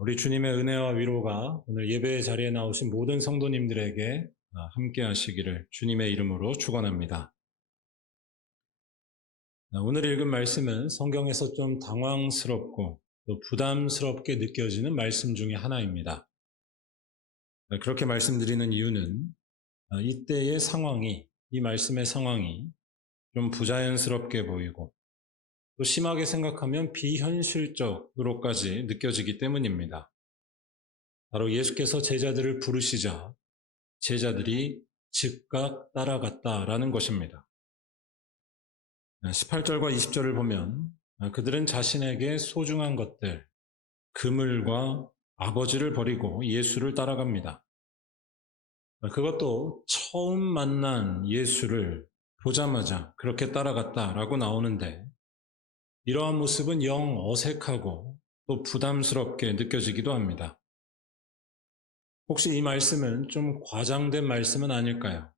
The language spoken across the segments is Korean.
우리 주님의 은혜와 위로가 오늘 예배의 자리에 나오신 모든 성도님들에게 함께 하시기를 주님의 이름으로 축원합니다. 오늘 읽은 말씀은 성경에서 좀 당황스럽고 또 부담스럽게 느껴지는 말씀 중에 하나입니다. 그렇게 말씀드리는 이유는 이때의 상황이, 이 말씀의 상황이 좀 부자연스럽게 보이고 또 심하게 생각하면 비현실적으로까지 느껴지기 때문입니다. 바로 예수께서 제자들을 부르시자 제자들이 즉각 따라갔다라는 것입니다. 18절과 20절을 보면 그들은 자신에게 소중한 것들, 그물과 아버지를 버리고 예수를 따라갑니다. 그것도 처음 만난 예수를 보자마자 그렇게 따라갔다라고 나오는데 이러한 모습은 영 어색하고 또 부담스럽게 느껴지기도 합니다. 혹시 이 말씀은 좀 과장된 말씀은 아닐까요?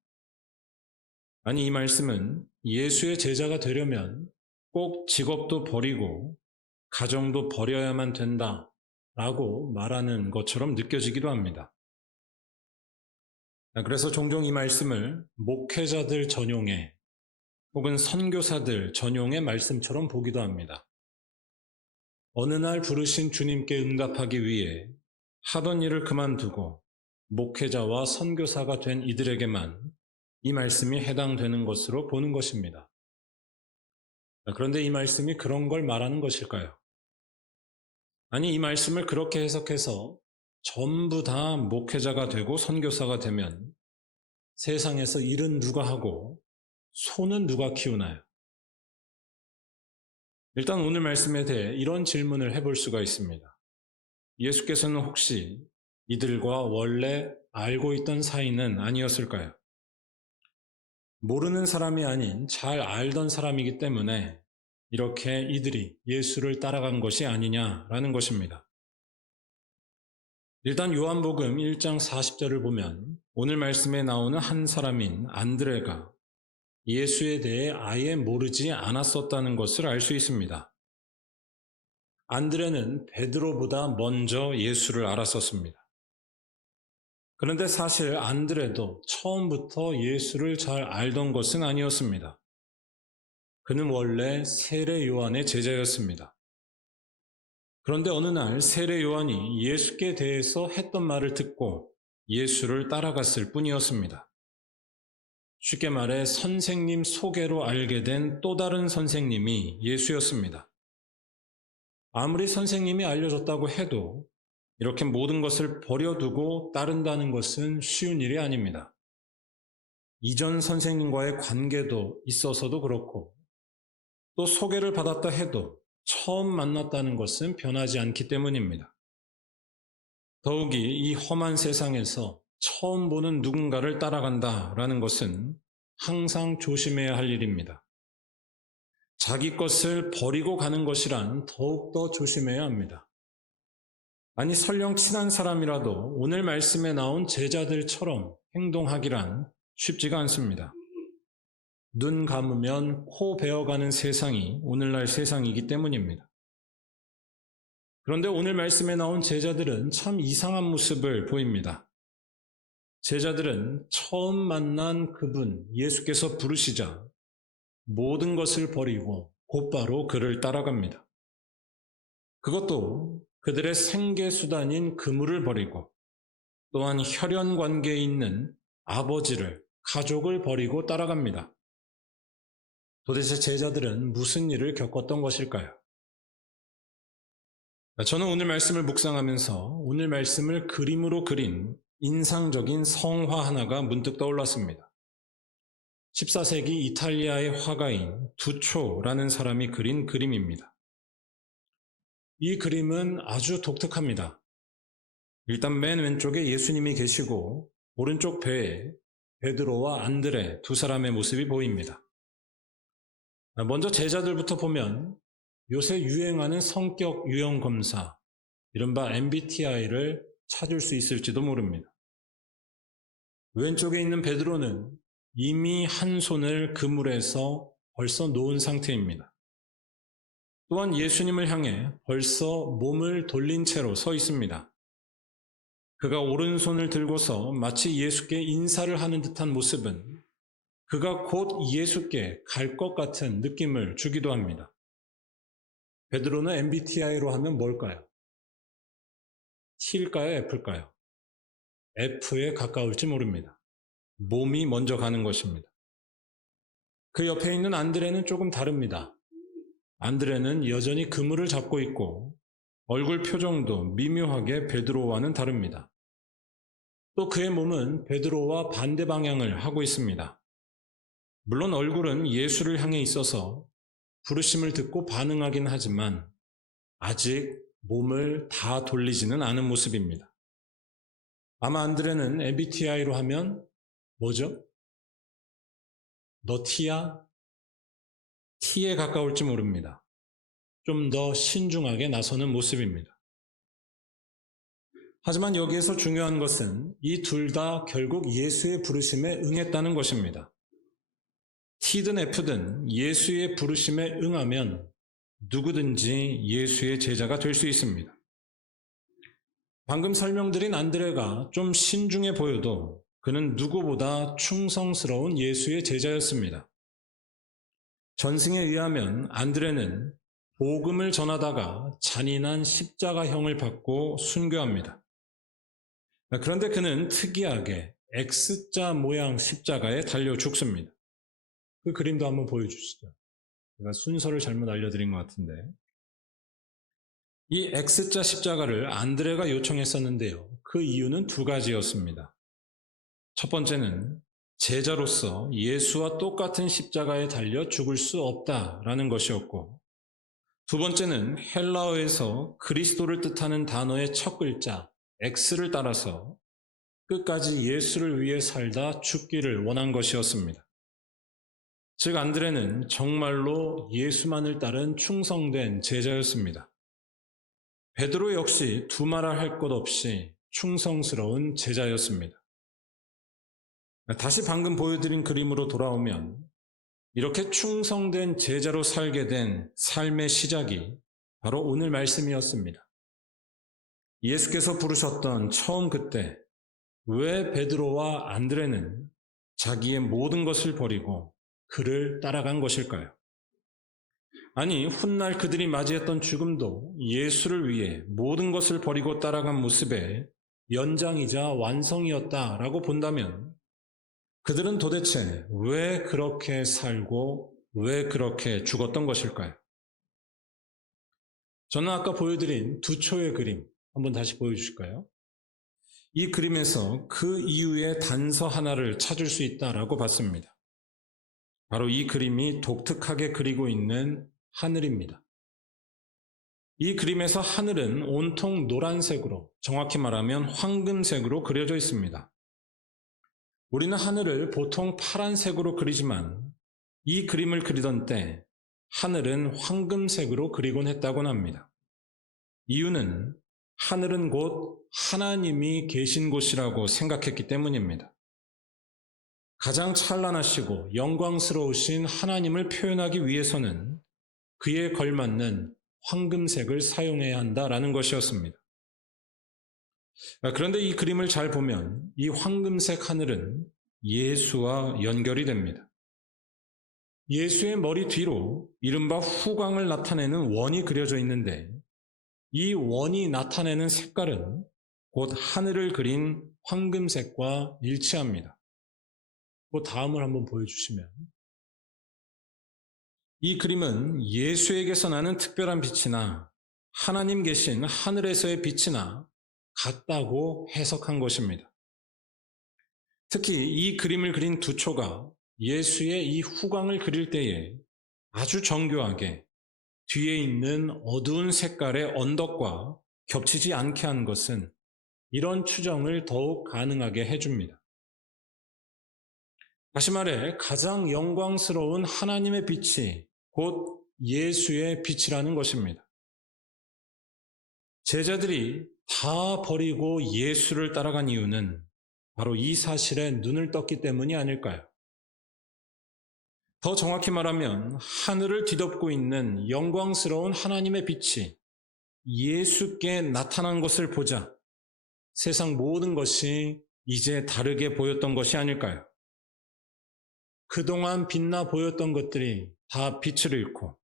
아니, 이 말씀은 예수의 제자가 되려면 꼭 직업도 버리고 가정도 버려야만 된다라고 말하는 것처럼 느껴지기도 합니다. 그래서 종종 이 말씀을 목회자들 전용의 혹은 선교사들 전용의 말씀처럼 보기도 합니다. 어느 날 부르신 주님께 응답하기 위해 하던 일을 그만두고 목회자와 선교사가 된 이들에게만 이 말씀이 해당되는 것으로 보는 것입니다. 그런데 이 말씀이 그런 걸 말하는 것일까요? 아니, 이 말씀을 그렇게 해석해서 전부 다 목회자가 되고 선교사가 되면 세상에서 일은 누가 하고 소는 누가 키우나요? 일단 오늘 말씀에 대해 이런 질문을 해볼 수가 있습니다. 예수께서는 혹시 이들과 원래 알고 있던 사이는 아니었을까요? 모르는 사람이 아닌 잘 알던 사람이기 때문에 이렇게 이들이 예수를 따라간 것이 아니냐라는 것입니다. 일단 요한복음 1장 40절을 보면 오늘 말씀에 나오는 한 사람인 안드레가 예수에 대해 아예 모르지 않았었다는 것을 알 수 있습니다. 안드레는 베드로보다 먼저 예수를 알았었습니다. 그런데 사실 안드레도 처음부터 예수를 잘 알던 것은 아니었습니다. 그는 원래 세례 요한의 제자였습니다. 그런데 어느 날 세례 요한이 예수께 대해서 했던 말을 듣고 예수를 따라갔을 뿐이었습니다. 쉽게 말해 선생님 소개로 알게 된 또 다른 선생님이 예수였습니다. 아무리 선생님이 알려줬다고 해도 이렇게 모든 것을 버려두고 따른다는 것은 쉬운 일이 아닙니다. 이전 선생님과의 관계도 있어서도 그렇고 또 소개를 받았다 해도 처음 만났다는 것은 변하지 않기 때문입니다. 더욱이 이 험한 세상에서 처음 보는 누군가를 따라간다라는 것은 항상 조심해야 할 일입니다. 자기 것을 버리고 가는 것이란 더욱더 조심해야 합니다. 아니, 설령 친한 사람이라도 오늘 말씀에 나온 제자들처럼 행동하기란 쉽지가 않습니다. 눈 감으면 코 베어가는 세상이 오늘날 세상이기 때문입니다. 그런데 오늘 말씀에 나온 제자들은 참 이상한 모습을 보입니다. 제자들은 처음 만난 그분, 예수께서 부르시자 모든 것을 버리고 곧바로 그를 따라갑니다. 그것도 그들의 생계수단인 그물을 버리고 또한 혈연 관계에 있는 아버지를, 가족을 버리고 따라갑니다. 도대체 제자들은 무슨 일을 겪었던 것일까요? 저는 오늘 말씀을 묵상하면서 오늘 말씀을 그림으로 그린 인상적인 성화 하나가 문득 떠올랐습니다. 14세기 이탈리아의 화가인 두초라는 사람이 그린 그림입니다. 이 그림은 아주 독특합니다. 일단 맨 왼쪽에 예수님이 계시고 오른쪽 배에 베드로와 안드레 두 사람의 모습이 보입니다. 먼저 제자들부터 보면 요새 유행하는 성격 유형 검사, 이른바 MBTI를 찾을 수 있을지도 모릅니다. 왼쪽에 있는 베드로는 이미 한 손을 그물에서 벌써 놓은 상태입니다. 또한 예수님을 향해 벌써 몸을 돌린 채로 서 있습니다. 그가 오른손을 들고서 마치 예수께 인사를 하는 듯한 모습은 그가 곧 예수께 갈 것 같은 느낌을 주기도 합니다. 베드로는 MBTI로 하면 뭘까요? T일까요? F일까요? F에 가까울지 모릅니다. 몸이 먼저 가는 것입니다. 그 옆에 있는 안드레는 조금 다릅니다. 안드레는 여전히 그물을 잡고 있고 얼굴 표정도 미묘하게 베드로와는 다릅니다. 또 그의 몸은 베드로와 반대 방향을 하고 있습니다. 물론 얼굴은 예수를 향해 있어서 부르심을 듣고 반응하긴 하지만 아직 몸을 다 돌리지는 않은 모습입니다. 아마 안드레는 MBTI로 하면 뭐죠? 너 T야? T에 가까울지 모릅니다. 좀 더 신중하게 나서는 모습입니다. 하지만 여기에서 중요한 것은 이 둘 다 결국 예수의 부르심에 응했다는 것입니다. T든 F든 예수의 부르심에 응하면 누구든지 예수의 제자가 될 수 있습니다. 방금 설명드린 안드레가 좀 신중해 보여도 그는 누구보다 충성스러운 예수의 제자였습니다. 전승에 의하면 안드레는 복음을 전하다가 잔인한 십자가형을 받고 순교합니다. 그런데 그는 특이하게 X자 모양 십자가에 달려 죽습니다. 그 그림도 한번 보여주시죠. 제가 순서를 잘못 알려드린 것 같은데. 이 X자 십자가를 안드레가 요청했었는데요. 그 이유는 두 가지였습니다. 첫 번째는 제자로서 예수와 똑같은 십자가에 달려 죽을 수 없다라는 것이었고, 두 번째는 헬라어에서 그리스도를 뜻하는 단어의 첫 글자 X를 따라서 끝까지 예수를 위해 살다 죽기를 원한 것이었습니다. 즉 안드레는 정말로 예수만을 따른 충성된 제자였습니다. 베드로 역시 두말할 할 것 없이 충성스러운 제자였습니다. 다시 방금 보여드린 그림으로 돌아오면 이렇게 충성된 제자로 살게 된 삶의 시작이 바로 오늘 말씀이었습니다. 예수께서 부르셨던 처음 그때 왜 베드로와 안드레는 자기의 모든 것을 버리고 그를 따라간 것일까요? 아니, 훗날 그들이 맞이했던 죽음도 예수를 위해 모든 것을 버리고 따라간 모습의 연장이자 완성이었다라고 본다면 그들은 도대체 왜 그렇게 살고 왜 그렇게 죽었던 것일까요? 저는 아까 보여드린 두 초의 그림 한번 다시 보여주실까요? 이 그림에서 그 이유의 단서 하나를 찾을 수 있다라고 봤습니다. 바로 이 그림이 독특하게 그리고 있는 하늘입니다. 이 그림에서 하늘은 온통 노란색으로, 정확히 말하면 황금색으로 그려져 있습니다. 우리는 하늘을 보통 파란색으로 그리지만 이 그림을 그리던 때 하늘은 황금색으로 그리곤 했다곤 합니다. 이유는 하늘은 곧 하나님이 계신 곳이라고 생각했기 때문입니다. 가장 찬란하시고 영광스러우신 하나님을 표현하기 위해서는 그에 걸맞는 황금색을 사용해야 한다라는 것이었습니다. 그런데 이 그림을 잘 보면 이 황금색 하늘은 예수와 연결이 됩니다. 예수의 머리 뒤로 이른바 후광을 나타내는 원이 그려져 있는데 이 원이 나타내는 색깔은 곧 하늘을 그린 황금색과 일치합니다. 그 다음을 한번 보여주시면 이 그림은 예수에게서 나는 특별한 빛이나 하나님 계신 하늘에서의 빛이나 같다고 해석한 것입니다. 특히 이 그림을 그린 두 초가 예수의 이 후광을 그릴 때에 아주 정교하게 뒤에 있는 어두운 색깔의 언덕과 겹치지 않게 한 것은 이런 추정을 더욱 가능하게 해줍니다. 다시 말해 가장 영광스러운 하나님의 빛이 곧 예수의 빛이라는 것입니다. 제자들이 다 버리고 예수를 따라간 이유는 바로 이 사실에 눈을 떴기 때문이 아닐까요? 더 정확히 말하면 하늘을 뒤덮고 있는 영광스러운 하나님의 빛이 예수께 나타난 것을 보자 세상 모든 것이 이제 다르게 보였던 것이 아닐까요? 그동안 빛나 보였던 것들이 다 빛을 잃고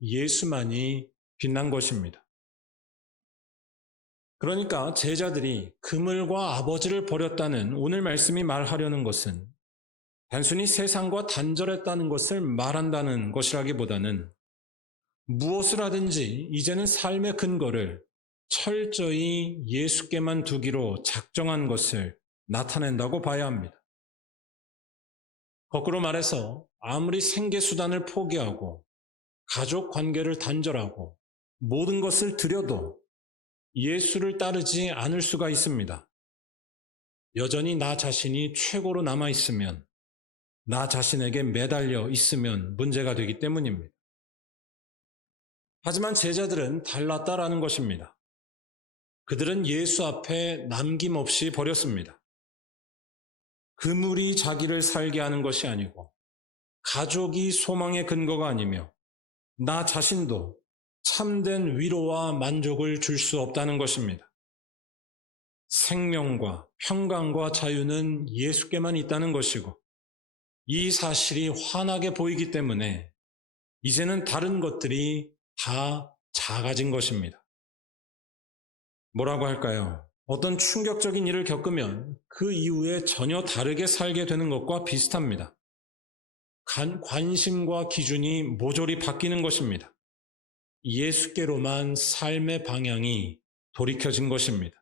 예수만이 빛난 것입니다. 그러니까 제자들이 그물과 아버지를 버렸다는 오늘 말씀이 말하려는 것은 단순히 세상과 단절했다는 것을 말한다는 것이라기보다는 무엇을 하든지 이제는 삶의 근거를 철저히 예수께만 두기로 작정한 것을 나타낸다고 봐야 합니다. 거꾸로 말해서 아무리 생계수단을 포기하고 가족 관계를 단절하고 모든 것을 들여도 예수를 따르지 않을 수가 있습니다. 여전히 나 자신이 최고로 남아있으면, 나 자신에게 매달려 있으면 문제가 되기 때문입니다. 하지만 제자들은 달랐다라는 것입니다. 그들은 예수 앞에 남김없이 버렸습니다. 그물이 자기를 살게 하는 것이 아니고 가족이 소망의 근거가 아니며 나 자신도 참된 위로와 만족을 줄 수 없다는 것입니다. 생명과 평강과 자유는 예수께만 있다는 것이고 이 사실이 환하게 보이기 때문에 이제는 다른 것들이 다 작아진 것입니다. 뭐라고 할까요? 어떤 충격적인 일을 겪으면 그 이후에 전혀 다르게 살게 되는 것과 비슷합니다. 관심과 기준이 모조리 바뀌는 것입니다. 예수께로만 삶의 방향이 돌이켜진 것입니다.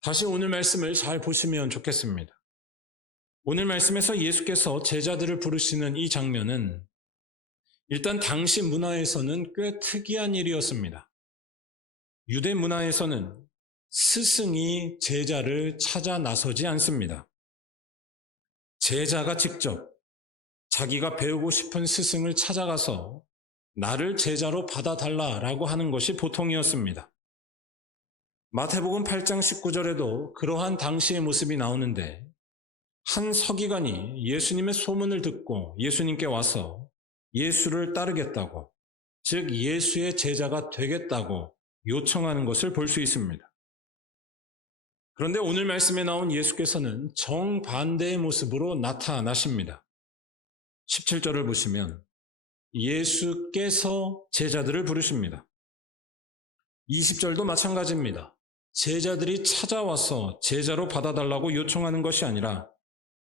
다시 오늘 말씀을 잘 보시면 좋겠습니다. 오늘 말씀에서 예수께서 제자들을 부르시는 이 장면은 일단 당시 문화에서는 꽤 특이한 일이었습니다. 유대 문화에서는 스승이 제자를 찾아 나서지 않습니다. 제자가 직접 자기가 배우고 싶은 스승을 찾아가서 나를 제자로 받아달라라고 하는 것이 보통이었습니다. 마태복음 8장 19절에도 그러한 당시의 모습이 나오는데 한 서기관이 예수님의 소문을 듣고 예수님께 와서 예수를 따르겠다고, 즉 예수의 제자가 되겠다고 요청하는 것을 볼 수 있습니다. 그런데 오늘 말씀에 나온 예수께서는 정반대의 모습으로 나타나십니다. 17절을 보시면 예수께서 제자들을 부르십니다. 20절도 마찬가지입니다. 제자들이 찾아와서 제자로 받아달라고 요청하는 것이 아니라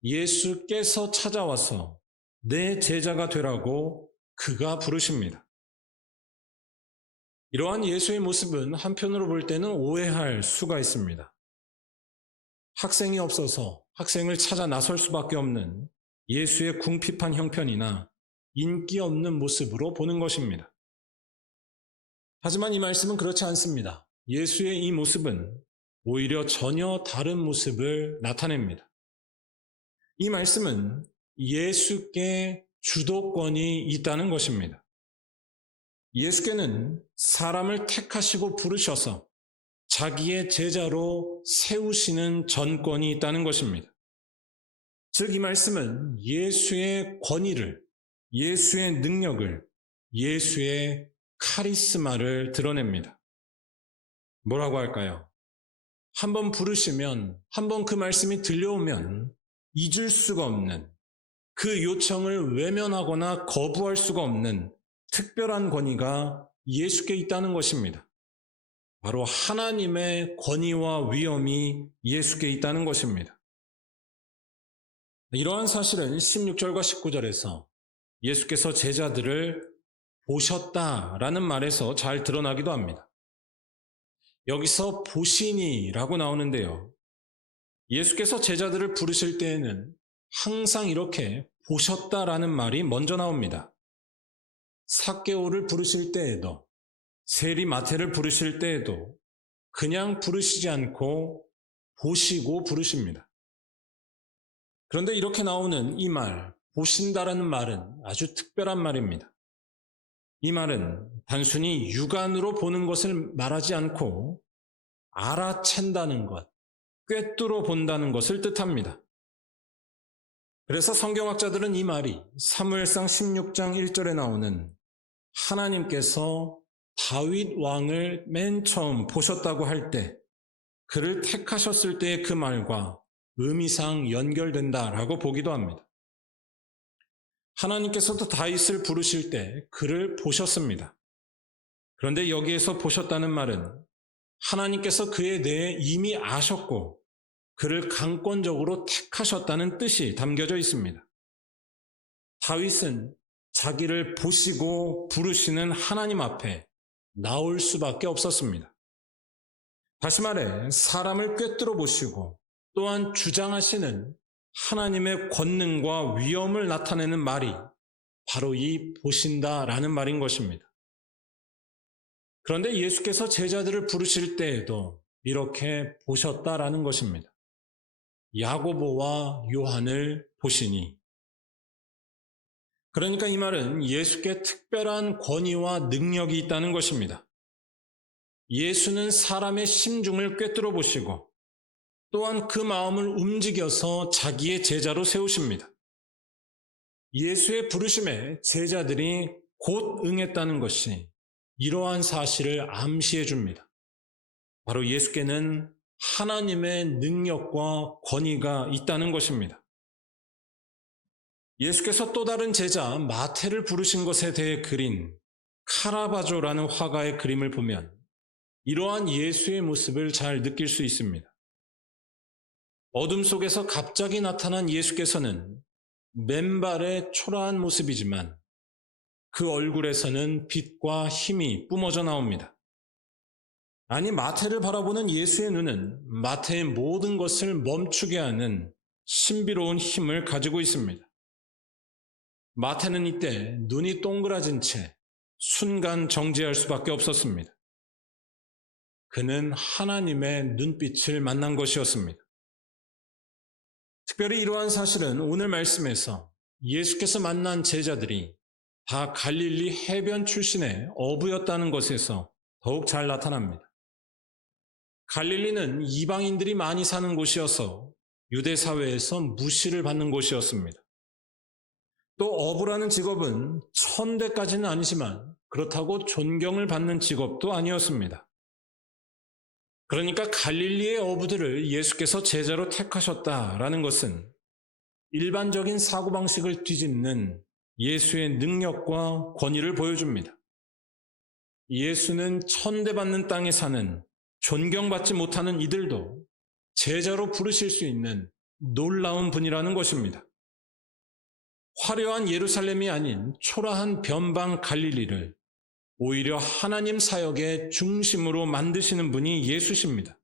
예수께서 찾아와서 내 제자가 되라고 그가 부르십니다. 이러한 예수의 모습은 한편으로 볼 때는 오해할 수가 있습니다. 학생이 없어서 학생을 찾아 나설 수밖에 없는 예수의 궁핍한 형편이나 인기 없는 모습으로 보는 것입니다. 하지만 이 말씀은 그렇지 않습니다. 예수의 이 모습은 오히려 전혀 다른 모습을 나타냅니다. 이 말씀은 예수께 주도권이 있다는 것입니다. 예수께는 사람을 택하시고 부르셔서 자기의 제자로 세우시는 전권이 있다는 것입니다. 즉, 이 말씀은 예수의 권위를, 예수의 능력을, 예수의 카리스마를 드러냅니다. 뭐라고 할까요? 한번 부르시면, 한번 그 말씀이 들려오면 잊을 수가 없는, 그 요청을 외면하거나 거부할 수가 없는 특별한 권위가 예수께 있다는 것입니다. 바로 하나님의 권위와 위엄이 예수께 있다는 것입니다. 이러한 사실은 16절과 19절에서 예수께서 제자들을 보셨다라는 말에서 잘 드러나기도 합니다. 여기서 보시니라고 나오는데요. 예수께서 제자들을 부르실 때에는 항상 이렇게 보셨다라는 말이 먼저 나옵니다. 삭개오를 부르실 때에도, 세리 마태를 부르실 때에도 그냥 부르시지 않고 보시고 부르십니다. 그런데 이렇게 나오는 이 말, 보신다라는 말은 아주 특별한 말입니다. 이 말은 단순히 육안으로 보는 것을 말하지 않고 알아챈다는 것, 꿰뚫어 본다는 것을 뜻합니다. 그래서 성경학자들은 이 말이 사무엘상 16장 1절에 나오는 하나님께서 다윗 왕을 맨 처음 보셨다고 할 때 그를 택하셨을 때의 그 말과 의미상 연결된다라고 보기도 합니다. 하나님께서도 다윗을 부르실 때 그를 보셨습니다. 그런데 여기에서 보셨다는 말은 하나님께서 그에 대해 이미 아셨고 그를 강권적으로 택하셨다는 뜻이 담겨져 있습니다. 다윗은 자기를 보시고 부르시는 하나님 앞에 나올 수밖에 없었습니다. 다시 말해 사람을 꿰뚫어 보시고 또한 주장하시는 하나님의 권능과 위엄을 나타내는 말이 바로 이 보신다라는 말인 것입니다. 그런데 예수께서 제자들을 부르실 때에도 이렇게 보셨다라는 것입니다. 야고보와 요한을 보시니. 그러니까 이 말은 예수께 특별한 권위와 능력이 있다는 것입니다. 예수는 사람의 심중을 꿰뚫어 보시고 또한 그 마음을 움직여서 자기의 제자로 세우십니다. 예수의 부르심에 제자들이 곧 응했다는 것이 이러한 사실을 암시해 줍니다. 바로 예수께는 하나님의 능력과 권위가 있다는 것입니다. 예수께서 또 다른 제자 마태를 부르신 것에 대해 그린 카라바조라는 화가의 그림을 보면 이러한 예수의 모습을 잘 느낄 수 있습니다. 어둠 속에서 갑자기 나타난 예수께서는 맨발의 초라한 모습이지만 그 얼굴에서는 빛과 힘이 뿜어져 나옵니다. 아니, 마태를 바라보는 예수의 눈은 마태의 모든 것을 멈추게 하는 신비로운 힘을 가지고 있습니다. 마태는 이때 눈이 동그라진 채 순간 정지할 수밖에 없었습니다. 그는 하나님의 눈빛을 만난 것이었습니다. 특별히 이러한 사실은 오늘 말씀에서 예수께서 만난 제자들이 다 갈릴리 해변 출신의 어부였다는 것에서 더욱 잘 나타납니다. 갈릴리는 이방인들이 많이 사는 곳이어서 유대 사회에서 무시를 받는 곳이었습니다. 또 어부라는 직업은 천대까지는 아니지만 그렇다고 존경을 받는 직업도 아니었습니다. 그러니까 갈릴리의 어부들을 예수께서 제자로 택하셨다라는 것은 일반적인 사고방식을 뒤집는 예수의 능력과 권위를 보여줍니다. 예수는 천대받는 땅에 사는 존경받지 못하는 이들도 제자로 부르실 수 있는 놀라운 분이라는 것입니다. 화려한 예루살렘이 아닌 초라한 변방 갈릴리를 오히려 하나님 사역의 중심으로 만드시는 분이 예수십니다.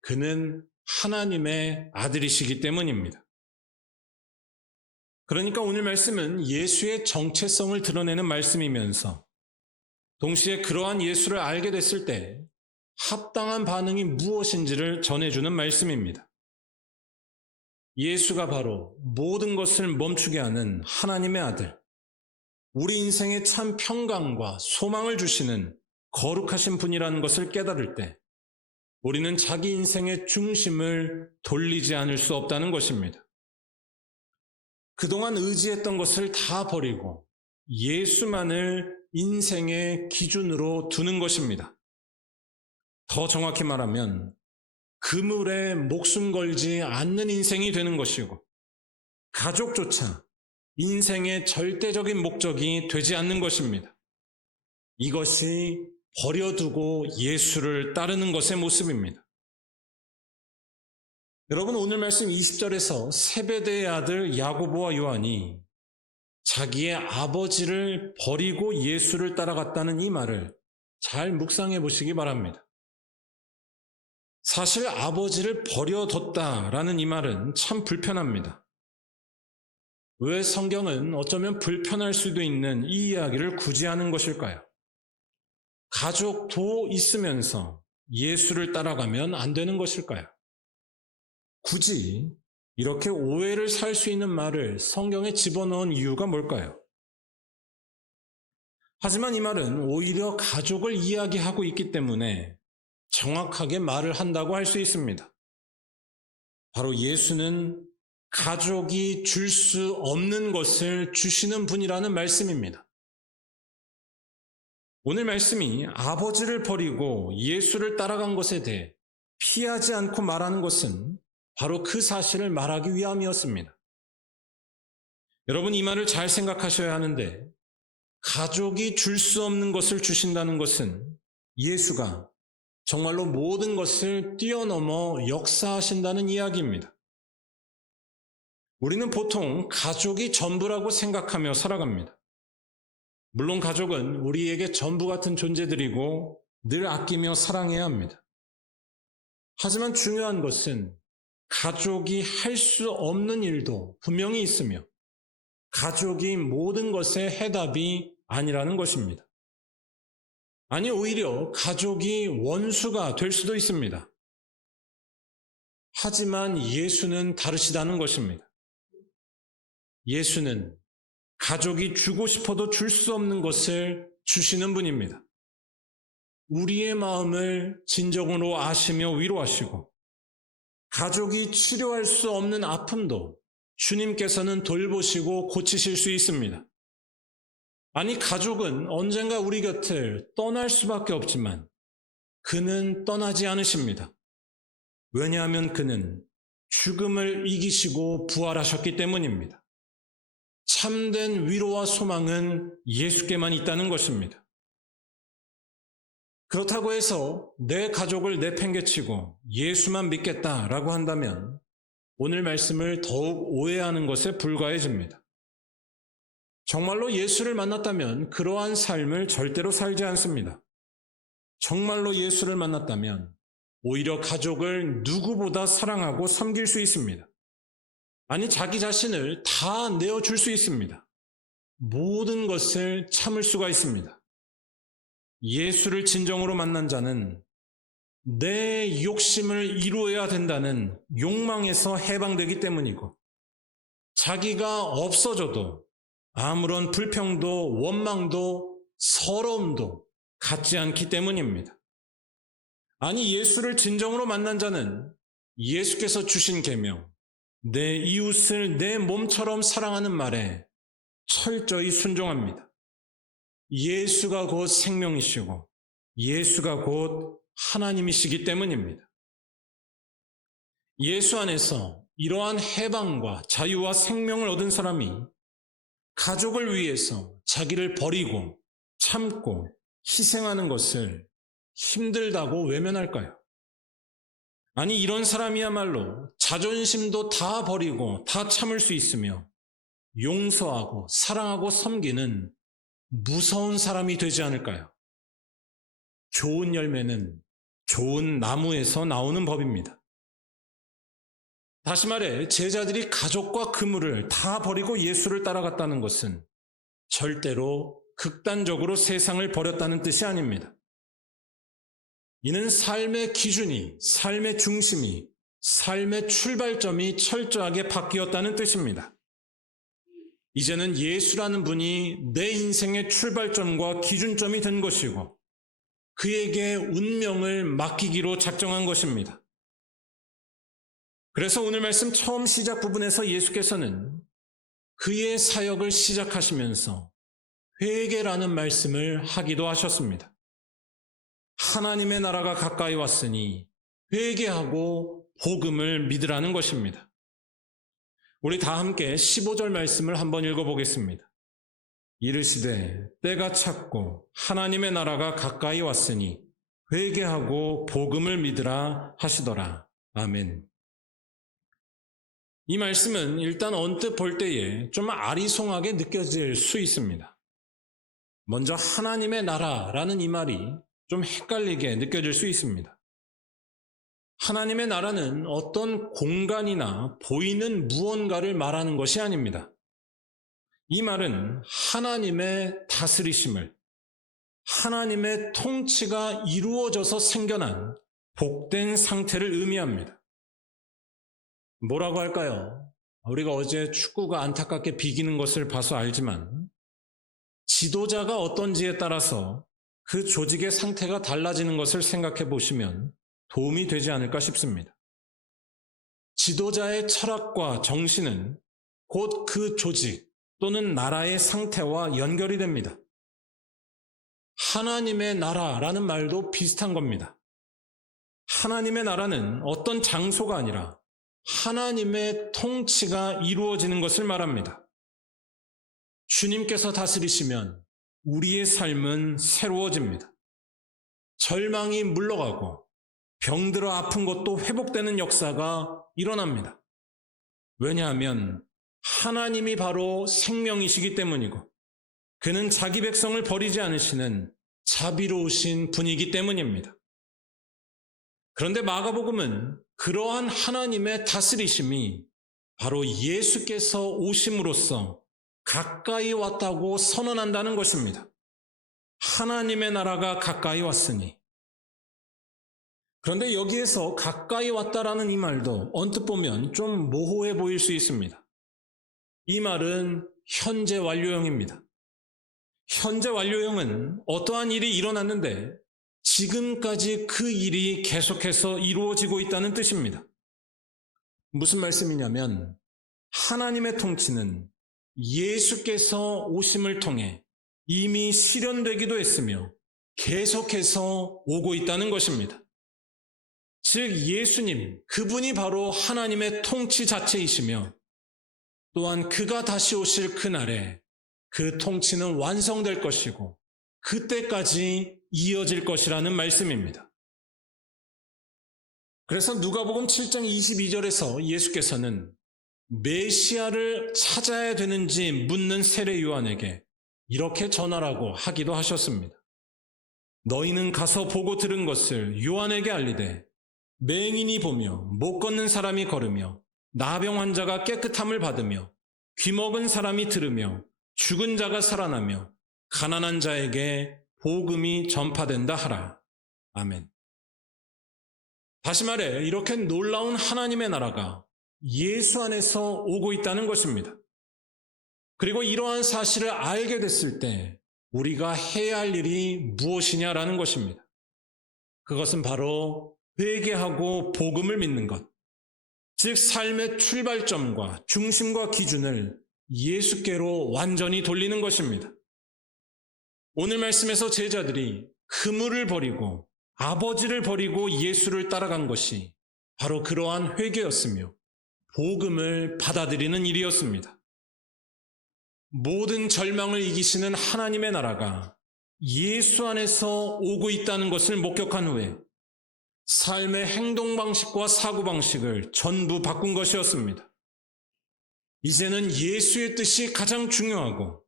그는 하나님의 아들이시기 때문입니다. 그러니까 오늘 말씀은 예수의 정체성을 드러내는 말씀이면서 동시에 그러한 예수를 알게 됐을 때 합당한 반응이 무엇인지를 전해주는 말씀입니다. 예수가 바로 모든 것을 멈추게 하는 하나님의 아들, 우리 인생에 참 평강과 소망을 주시는 거룩하신 분이라는 것을 깨달을 때 우리는 자기 인생의 중심을 돌리지 않을 수 없다는 것입니다. 그동안 의지했던 것을 다 버리고 예수만을 인생의 기준으로 두는 것입니다. 더 정확히 말하면 그물에 목숨 걸지 않는 인생이 되는 것이고 가족조차 인생의 절대적인 목적이 되지 않는 것입니다. 이것이 버려두고 예수를 따르는 것의 모습입니다. 여러분, 오늘 말씀 20절에서 세베대의 아들 야고보와 요한이 자기의 아버지를 버리고 예수를 따라갔다는 이 말을 잘 묵상해 보시기 바랍니다. 사실 아버지를 버려뒀다라는 이 말은 참 불편합니다. 왜 성경은 어쩌면 불편할 수도 있는 이 이야기를 굳이 하는 것일까요? 가족도 있으면서 예수를 따라가면 안 되는 것일까요? 굳이 이렇게 오해를 살 수 있는 말을 성경에 집어넣은 이유가 뭘까요? 하지만 이 말은 오히려 가족을 이야기하고 있기 때문에 정확하게 말을 한다고 할 수 있습니다. 바로 예수는 가족이 줄 수 없는 것을 주시는 분이라는 말씀입니다. 오늘 말씀이 아버지를 버리고 예수를 따라간 것에 대해 피하지 않고 말하는 것은 바로 그 사실을 말하기 위함이었습니다. 여러분, 이 말을 잘 생각하셔야 하는데, 가족이 줄 수 없는 것을 주신다는 것은 예수가 정말로 모든 것을 뛰어넘어 역사하신다는 이야기입니다. 우리는 보통 가족이 전부라고 생각하며 살아갑니다. 물론 가족은 우리에게 전부 같은 존재들이고 늘 아끼며 사랑해야 합니다. 하지만 중요한 것은 가족이 할 수 없는 일도 분명히 있으며 가족이 모든 것의 해답이 아니라는 것입니다. 아니, 오히려 가족이 원수가 될 수도 있습니다. 하지만 예수는 다르시다는 것입니다. 예수는 가족이 주고 싶어도 줄 수 없는 것을 주시는 분입니다. 우리의 마음을 진정으로 아시며 위로하시고 가족이 치료할 수 없는 아픔도 주님께서는 돌보시고 고치실 수 있습니다. 아니, 가족은 언젠가 우리 곁을 떠날 수밖에 없지만 그는 떠나지 않으십니다. 왜냐하면 그는 죽음을 이기시고 부활하셨기 때문입니다. 참된 위로와 소망은 예수께만 있다는 것입니다. 그렇다고 해서 내 가족을 내팽개치고 예수만 믿겠다라고 한다면 오늘 말씀을 더욱 오해하는 것에 불과해집니다. 정말로 예수를 만났다면 그러한 삶을 절대로 살지 않습니다. 정말로 예수를 만났다면 오히려 가족을 누구보다 사랑하고 섬길 수 있습니다. 아니, 자기 자신을 다 내어줄 수 있습니다. 모든 것을 참을 수가 있습니다. 예수를 진정으로 만난 자는 내 욕심을 이루어야 된다는 욕망에서 해방되기 때문이고, 자기가 없어져도 아무런 불평도 원망도 서러움도 갖지 않기 때문입니다. 아니, 예수를 진정으로 만난 자는 예수께서 주신 계명, 내 이웃을 내 몸처럼 사랑하는 말에 철저히 순종합니다. 예수가 곧 생명이시고 예수가 곧 하나님이시기 때문입니다. 예수 안에서 이러한 해방과 자유와 생명을 얻은 사람이 가족을 위해서 자기를 버리고 참고 희생하는 것을 힘들다고 외면할까요? 아니, 이런 사람이야말로 자존심도 다 버리고 다 참을 수 있으며 용서하고 사랑하고 섬기는 무서운 사람이 되지 않을까요? 좋은 열매는 좋은 나무에서 나오는 법입니다. 다시 말해, 제자들이 가족과 그물을 다 버리고 예수를 따라갔다는 것은 절대로 극단적으로 세상을 버렸다는 뜻이 아닙니다. 이는 삶의 기준이, 삶의 중심이, 삶의 출발점이 철저하게 바뀌었다는 뜻입니다. 이제는 예수라는 분이 내 인생의 출발점과 기준점이 된 것이고 그에게 운명을 맡기기로 작정한 것입니다. 그래서 오늘 말씀 처음 시작 부분에서 예수께서는 그의 사역을 시작하시면서 회개라는 말씀을 하기도 하셨습니다. 하나님의 나라가 가까이 왔으니 회개하고 복음을 믿으라는 것입니다. 우리 다 함께 15절 말씀을 한번 읽어보겠습니다. 이르시되 때가 찼고 하나님의 나라가 가까이 왔으니 회개하고 복음을 믿으라 하시더라. 아멘. 이 말씀은 일단 언뜻 볼 때에 좀 아리송하게 느껴질 수 있습니다. 먼저 하나님의 나라라는 이 말이 좀 헷갈리게 느껴질 수 있습니다. 하나님의 나라는 어떤 공간이나 보이는 무언가를 말하는 것이 아닙니다. 이 말은 하나님의 다스리심을, 하나님의 통치가 이루어져서 생겨난 복된 상태를 의미합니다. 뭐라고 할까요? 우리가 어제 축구가 안타깝게 비기는 것을 봐서 알지만 지도자가 어떤지에 따라서 그 조직의 상태가 달라지는 것을 생각해 보시면 도움이 되지 않을까 싶습니다. 지도자의 철학과 정신은 곧 그 조직 또는 나라의 상태와 연결이 됩니다. 하나님의 나라라는 말도 비슷한 겁니다. 하나님의 나라는 어떤 장소가 아니라 하나님의 통치가 이루어지는 것을 말합니다. 주님께서 다스리시면 우리의 삶은 새로워집니다. 절망이 물러가고 병들어 아픈 것도 회복되는 역사가 일어납니다. 왜냐하면 하나님이 바로 생명이시기 때문이고 그는 자기 백성을 버리지 않으시는 자비로우신 분이기 때문입니다. 그런데 마가복음은 그러한 하나님의 다스리심이 바로 예수께서 오심으로써 가까이 왔다고 선언한다는 것입니다. 하나님의 나라가 가까이 왔으니. 그런데 여기에서 가까이 왔다라는 이 말도 언뜻 보면 좀 모호해 보일 수 있습니다. 이 말은 현재 완료형입니다. 현재 완료형은 어떠한 일이 일어났는데 지금까지 그 일이 계속해서 이루어지고 있다는 뜻입니다. 무슨 말씀이냐면 하나님의 통치는 예수께서 오심을 통해 이미 실현되기도 했으며 계속해서 오고 있다는 것입니다. 즉 예수님, 그분이 바로 하나님의 통치 자체이시며 또한 그가 다시 오실 그날에 그 통치는 완성될 것이고 그때까지 이어질 것이라는 말씀입니다. 그래서 누가복음 7장 22절에서 예수께서는 메시아를 찾아야 되는지 묻는 세례 요한에게 이렇게 전하라고 하기도 하셨습니다. 너희는 가서 보고 들은 것을 요한에게 알리되 맹인이 보며 못 걷는 사람이 걸으며 나병 환자가 깨끗함을 받으며 귀먹은 사람이 들으며 죽은 자가 살아나며 가난한 자에게 복음이 전파된다 하라. 아멘. 다시 말해 이렇게 놀라운 하나님의 나라가 예수 안에서 오고 있다는 것입니다. 그리고 이러한 사실을 알게 됐을 때 우리가 해야 할 일이 무엇이냐라는 것입니다. 그것은 바로 회개하고 복음을 믿는 것, 즉 삶의 출발점과 중심과 기준을 예수께로 완전히 돌리는 것입니다. 오늘 말씀에서 제자들이 그물을 버리고 아버지를 버리고 예수를 따라간 것이 바로 그러한 회개였으며 복음을 받아들이는 일이었습니다. 모든 절망을 이기시는 하나님의 나라가 예수 안에서 오고 있다는 것을 목격한 후에 삶의 행동 방식과 사고 방식을 전부 바꾼 것이었습니다. 이제는 예수의 뜻이 가장 중요하고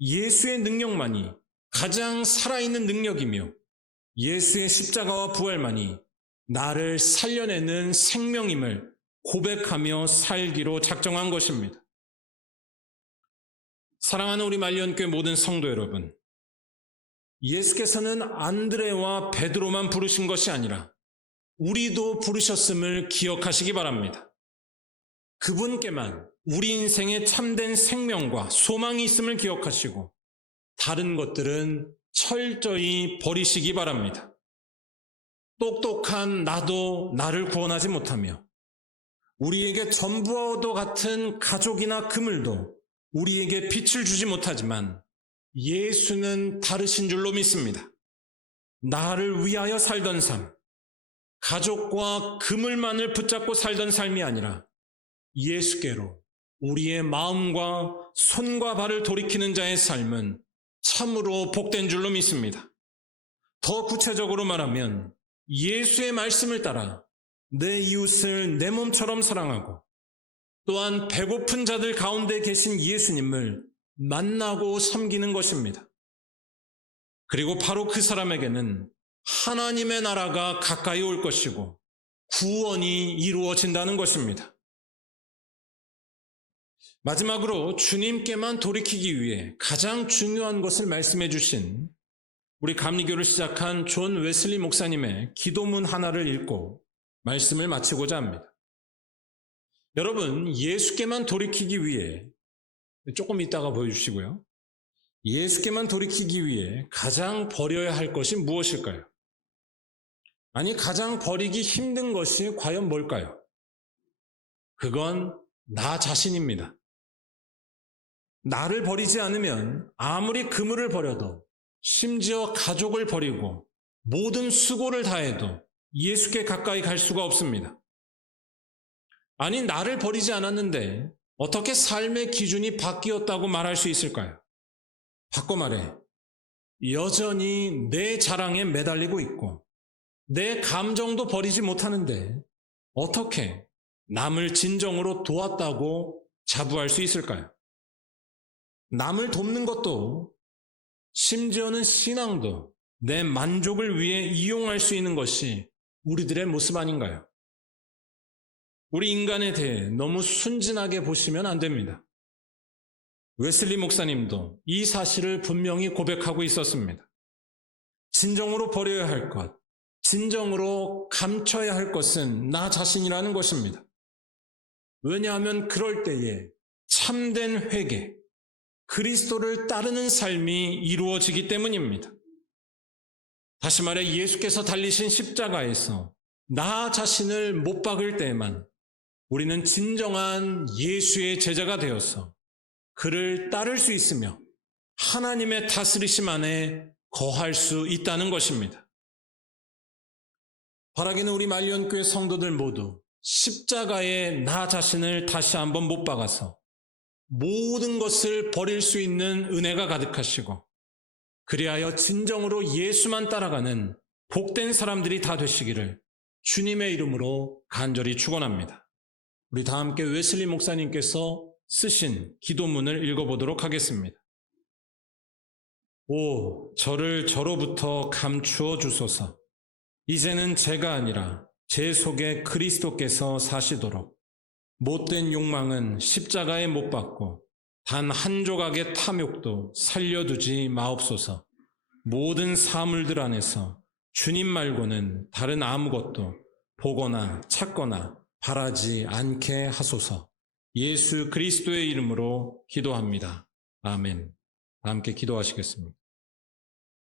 예수의 능력만이 가장 살아있는 능력이며 예수의 십자가와 부활만이 나를 살려내는 생명임을 고백하며 살기로 작정한 것입니다. 사랑하는 우리 말리언교회 모든 성도 여러분, 예수께서는 안드레와 베드로만 부르신 것이 아니라 우리도 부르셨음을 기억하시기 바랍니다. 그분께만 우리 인생에 참된 생명과 소망이 있음을 기억하시고 다른 것들은 철저히 버리시기 바랍니다. 똑똑한 나도 나를 구원하지 못하며 우리에게 전부와도 같은 가족이나 그물도 우리에게 빛을 주지 못하지만 예수는 다르신 줄로 믿습니다. 나를 위하여 살던 삶, 가족과 그물만을 붙잡고 살던 삶이 아니라 예수께로 우리의 마음과 손과 발을 돌이키는 자의 삶은 참으로 복된 줄로 믿습니다. 더 구체적으로 말하면 예수의 말씀을 따라 내 이웃을 내 몸처럼 사랑하고 또한 배고픈 자들 가운데 계신 예수님을 만나고 섬기는 것입니다. 그리고 바로 그 사람에게는 하나님의 나라가 가까이 올 것이고 구원이 이루어진다는 것입니다. 마지막으로 주님께만 돌이키기 위해 가장 중요한 것을 말씀해 주신 우리 감리교를 시작한 존 웨슬리 목사님의 기도문 하나를 읽고 말씀을 마치고자 합니다. 여러분, 예수께만 돌이키기 위해 조금 이따가 보여주시고요. 예수께만 돌이키기 위해 가장 버려야 할 것이 무엇일까요? 아니, 가장 버리기 힘든 것이 과연 뭘까요? 그건 나 자신입니다. 나를 버리지 않으면 아무리 그물을 버려도, 심지어 가족을 버리고 모든 수고를 다해도 예수께 가까이 갈 수가 없습니다. 아니, 나를 버리지 않았는데 어떻게 삶의 기준이 바뀌었다고 말할 수 있을까요? 바꿔 말해, 여전히 내 자랑에 매달리고 있고 내 감정도 버리지 못하는데 어떻게 남을 진정으로 도왔다고 자부할 수 있을까요? 남을 돕는 것도, 심지어는 신앙도 내 만족을 위해 이용할 수 있는 것이 우리들의 모습 아닌가요? 우리 인간에 대해 너무 순진하게 보시면 안 됩니다. 웨슬리 목사님도 이 사실을 분명히 고백하고 있었습니다. 진정으로 버려야 할 것, 진정으로 감춰야 할 것은 나 자신이라는 것입니다. 왜냐하면 그럴 때에 참된 회개, 그리스도를 따르는 삶이 이루어지기 때문입니다. 다시 말해, 예수께서 달리신 십자가에서 나 자신을 못 박을 때에만 우리는 진정한 예수의 제자가 되어서 그를 따를 수 있으며 하나님의 다스리심 안에 거할 수 있다는 것입니다. 바라기는 우리 말년교회 성도들 모두 십자가에 나 자신을 다시 한번 못 박아서 모든 것을 버릴 수 있는 은혜가 가득하시고, 그리하여 진정으로 예수만 따라가는 복된 사람들이 다 되시기를 주님의 이름으로 간절히 축원합니다. 우리 다 함께 웨슬리 목사님께서 쓰신 기도문을 읽어보도록 하겠습니다. 오, 저를 저로부터 감추어 주소서. 이제는 제가 아니라 제 속에 그리스도께서 사시도록 못된 욕망은 십자가에 못 박고 단 한 조각의 탐욕도 살려두지 마옵소서. 모든 사물들 안에서 주님 말고는 다른 아무것도 보거나 찾거나 바라지 않게 하소서. 예수 그리스도의 이름으로 기도합니다. 아멘. 함께 기도하시겠습니다.